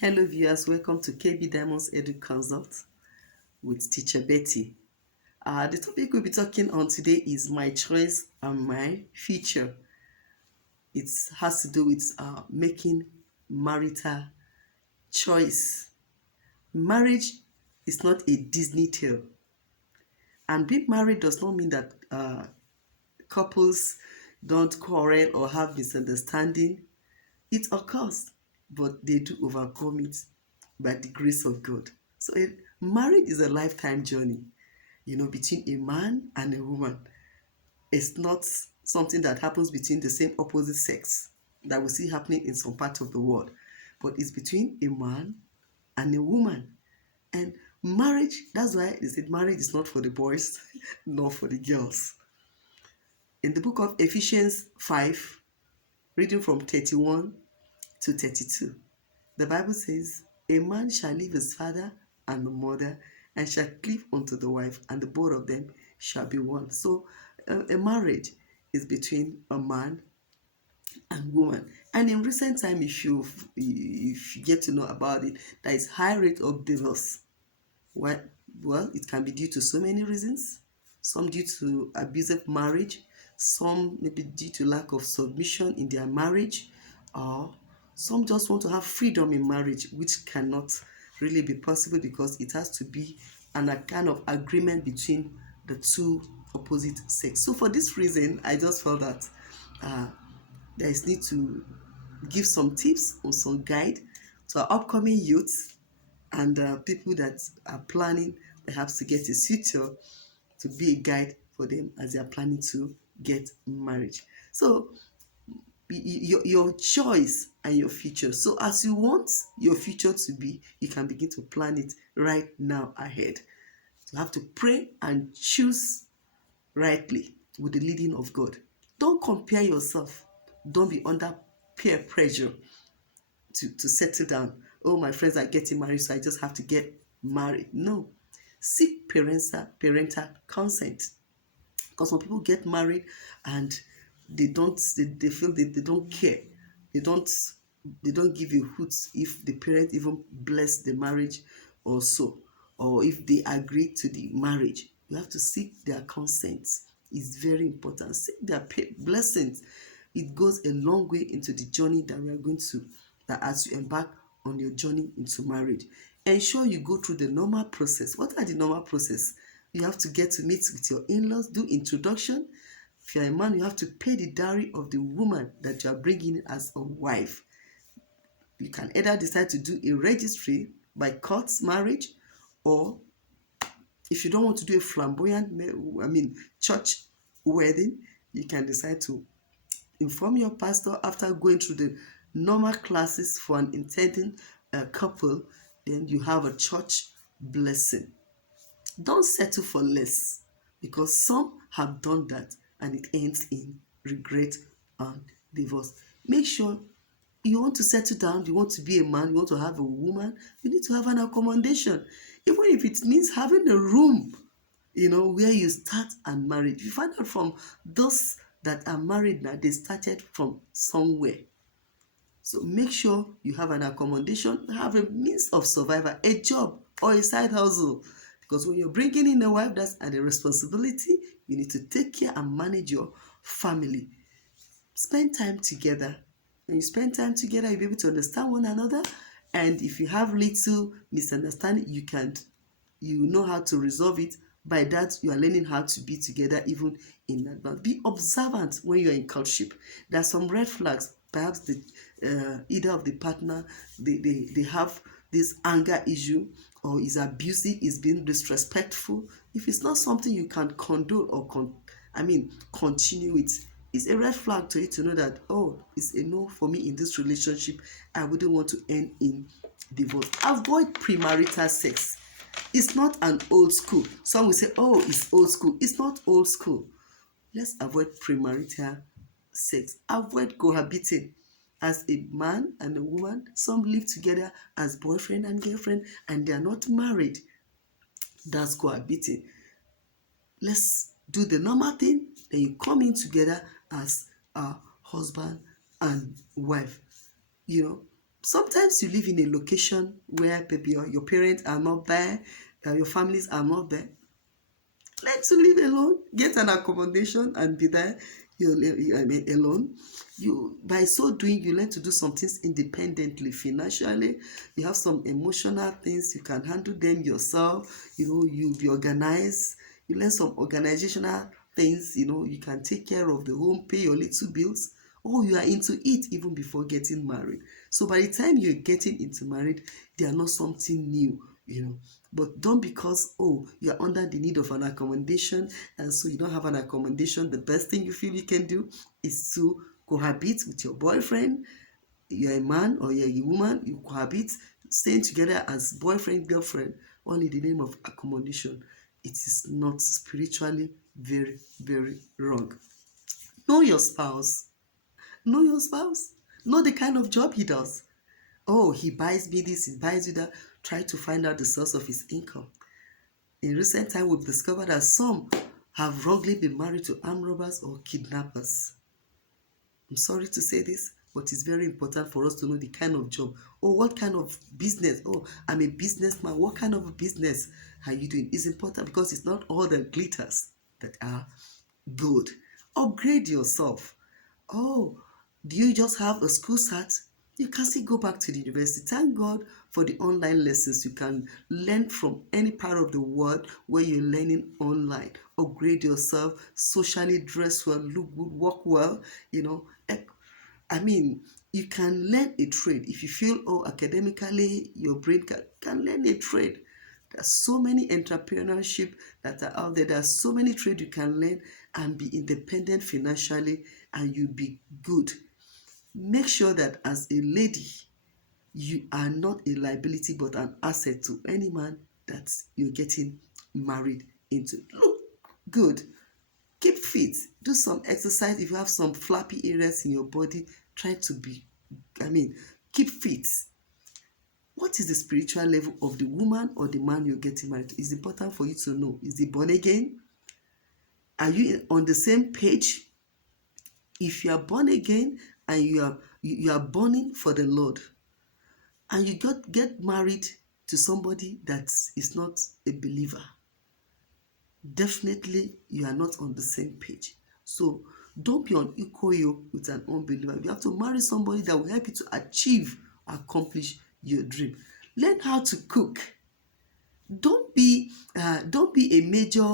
Hello viewers, welcome to KB Diamonds Edu Consult with Teacher Betty. The topic we'll be talking on today is my choice and my future. It has to do with making marital choice. Marriage is not a Disney tale, and being married does not mean that couples don't quarrel or have misunderstanding. It occurs, but they do overcome it by the grace of God. So, marriage is a lifetime journey, between a man and a woman. It's not something that happens between the same opposite sex that we see happening in some part of the world, but it's between a man and a woman. And marriage, that's why they said marriage is not for the boys, nor for the girls. In the book of Ephesians 5, reading from 31 to 32, the Bible says, "A man shall leave his father and mother, and shall cleave unto the wife, and the both of them shall be one." So, a marriage is between a man and woman. And in recent time, if you get to know about it, there is high rate of divorce. Well, well, it can be due to so many reasons. Some due to abusive marriage, some maybe due to lack of submission in their marriage, or some just want to have freedom in marriage, which cannot really be possible because it has to be a kind of agreement between the two opposite sex. So for this reason, I just felt that uh, there is need to give some tips or some guide to our upcoming youths and people that are planning perhaps to get a suitor, to be a guide for them as they are planning to get married. So your choice and your future. So as you want your future to be, you can begin to plan it right now ahead. You have to pray and choose rightly with the leading of God. Don't compare yourself. Don't be under peer pressure to settle down. Oh, my friends are getting married, so I just have to get married. No. Seek parental consent. Because some people get married and they feel they don't care. They don't they don't give a hoot if the parent even bless the marriage or so, or if they agree to the marriage. You have to seek their consent. It's very important. Seek their blessings. It goes a long way into the journey that we are going to, that as you embark on your journey into marriage, ensure you go through the normal process. What are the normal process? You have to get to meet with your in-laws, do introduction. If you're a man, you have to pay the dowry of the woman that you are bringing in as a wife. You can either decide to do a registry by court marriage, or if you don't want to do a flamboyant, church wedding, you can decide to inform your pastor after going through the normal classes for an intending couple. Then you have a church blessing. Don't settle for less, because some have done that and it ends in regret and divorce. Make sure you want to settle down, you want to be a man, you want to have a woman, you need to have an accommodation. Even if it means having a room, where you start and married. You find out from those that are married now, they started from somewhere. So make sure you have an accommodation, have a means of survival, a job or a side hustle. Because when you're bringing in a wife, that's a responsibility. You need to take care and manage your family. Spend time together. When you spend time together, you'll be able to understand one another. And if you have little misunderstanding, you know how to resolve it. By that, you are learning how to be together even in advance. Be observant when you are in courtship. There are some red flags. Perhaps either of the partner, they have this anger issue, or is abusive, is being disrespectful. If it's not something you can condone or continue with, it's a red flag to you to know that, oh, it's a no for me in this relationship. I wouldn't want to end in divorce. Avoid premarital sex. It's not an old school. Some will say, oh, it's old school. It's not old school. Let's avoid premarital sex. Avoid cohabiting. As a man and a woman, some live together as boyfriend and girlfriend and they are not married. That's cohabiting. Let's do the normal thing. Then you come in together as a husband and wife. Sometimes you live in a location where maybe your parents are not there, your families are not there. Learn to live alone, get an accommodation and be there. I mean, alone. You, by so doing, you learn to do some things independently. Financially, you have some emotional things, you can handle them yourself. You be organized. You learn some organizational things. You can take care of the home, pay your little bills. Oh, you are into it even before getting married. So by the time you're getting into married, they are not something new. But don't, because you're under the need of an accommodation, and so you don't have an accommodation, the best thing you feel you can do is to cohabit with your boyfriend. You're a man or you're a woman, you cohabit, staying together as boyfriend, girlfriend, all in the name of accommodation. It is not spiritually very, very wrong. Know your spouse. Know your spouse. Know the kind of job he does. Oh, he buys me this, he buys you that. Try to find out the source of his income. In recent time, we've discovered that some have wrongly been married to armed robbers or kidnappers. I'm sorry to say this, but it's very important for us to know the kind of job. Oh, what kind of business? Oh, I'm a businessman. What kind of a business are you doing? It's important because it's not all the glitters that are good. Upgrade yourself. Oh, do you just have a school cert? You can still go back to the university. Thank God for the online lessons. You can learn from any part of the world where you're learning online. Upgrade yourself, socially dress well, look good, walk well. I mean, you can learn a trade. If you feel, academically, your brain can learn a trade. There are so many entrepreneurship that are out there. There are so many trades you can learn and be independent financially, and you be good. Make sure that as a lady, you are not a liability but an asset to any man that you're getting married into. Look good. Keep fit. Do some exercise. If you have some flappy areas in your body, try to be, keep fit. What is the spiritual level of the woman or the man you're getting married to? It's important for you to know. Is he born again? Are you on the same page? If you are born again and you are burning for the Lord, and you get married to somebody that is not a believer, definitely you are not on the same page. So don't be on equal yoke with an unbeliever. You have to marry somebody that will help you to achieve, accomplish your dream. Learn how to cook. Don't be a major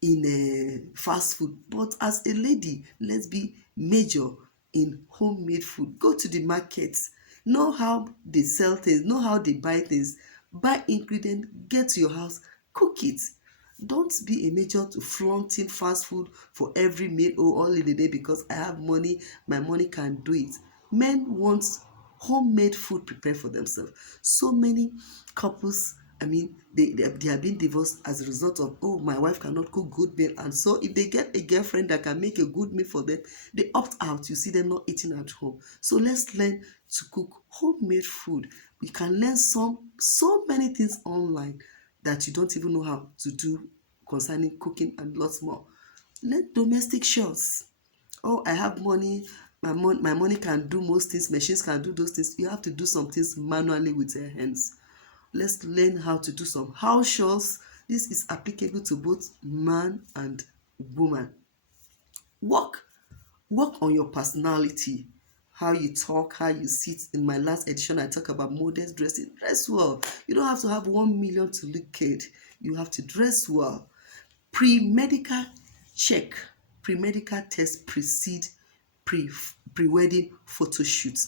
in fast food, but as a lady, let's be major in homemade food. Go to the market, know how they sell things, know how they buy things, buy ingredient, get to your house, cook it. Don't be a major to flaunting fast food for every meal. Oh, all in the day because I have money, my money can do it. Men want homemade food prepared for themselves. So many couples, they are being divorced as a result of, oh, my wife cannot cook good meal, and so if they get a girlfriend that can make a good meal for them, they opt out. You see them not eating at home. So let's learn to cook homemade food. We can learn so many things online that you don't even know how to do concerning cooking and lots more. Learn domestic chores. Oh, I have money, my money can do most things, machines can do those things. You have to do some things manually with your hands. Let's learn how to do some house chores. This is applicable to both man and woman. Work work on your personality, how you talk, how you sit. In my last edition, I talk about modest dressing. Dress well. You don't have to have 1 million to look good. You have to dress well. Pre-medical check. Pre-medical test precede pre-wedding photo shoot.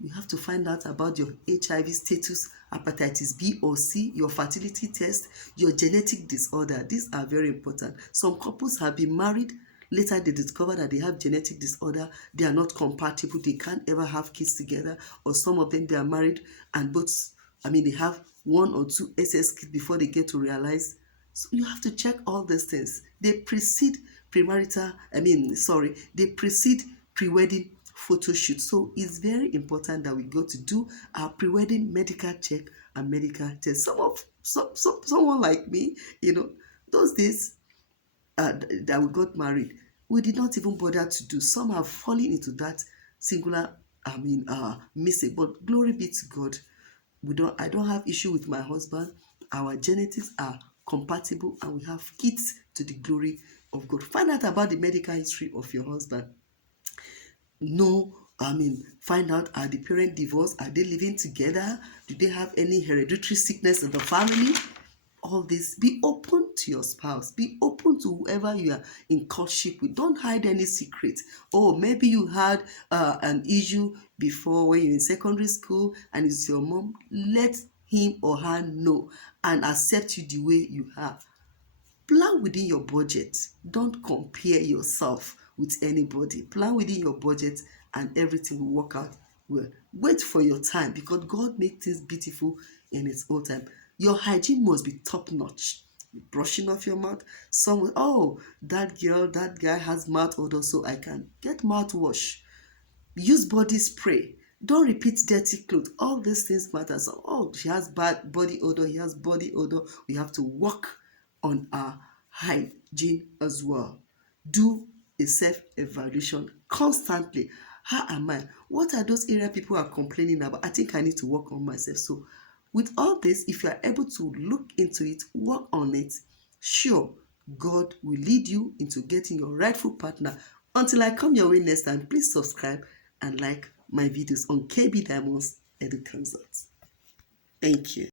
You have to find out about your HIV status, hepatitis B or C, your fertility test, your genetic disorder. These are very important. Some couples have been married, later they discover that they have genetic disorder, they are not compatible, they can't ever have kids together, or some of them, they are married and they have one or two SS kids before they get to realize. So you have to check all these things. They precede they precede pre-wedding photo shoot. So it's very important that we go to do our pre-wedding medical check and medical test. Someone like me, those days that we got married, we did not even bother to do. Some have fallen into that singular missing. But glory be to God. I don't have issue with my husband. Our genetics are compatible and we have kids to the glory of God. Find out about the medical history of your husband. Find out, are the parents divorced? Are they living together? Do they have any hereditary sickness in the family? All this, be open to your spouse, be open to whoever you are in courtship with. Don't hide any secret. Oh, maybe you had an issue before when you're in secondary school and it's your mom. Let him or her know and accept you the way you are. Plan within your budget. Don't compare yourself with anybody. Plan within your budget and everything will work out well. Wait for your time because God makes things beautiful in its own time. Your hygiene must be top notch. Brushing off your mouth. Someone, oh, that girl, that guy has mouth odor, so I can get mouthwash. Use body spray. Don't repeat dirty clothes. All these things matter. So, oh, she has bad body odor, he has body odor. We have to work on our hygiene as well. Do a self-evaluation constantly. How am I? What are those areas people are complaining about? I think I need to work on myself. So with all this, if you are able to look into it, work on it, sure, God will lead you into getting your rightful partner. Until I come your way next time, please subscribe and like my videos on KB Diamonds Edu Consults. Thank you.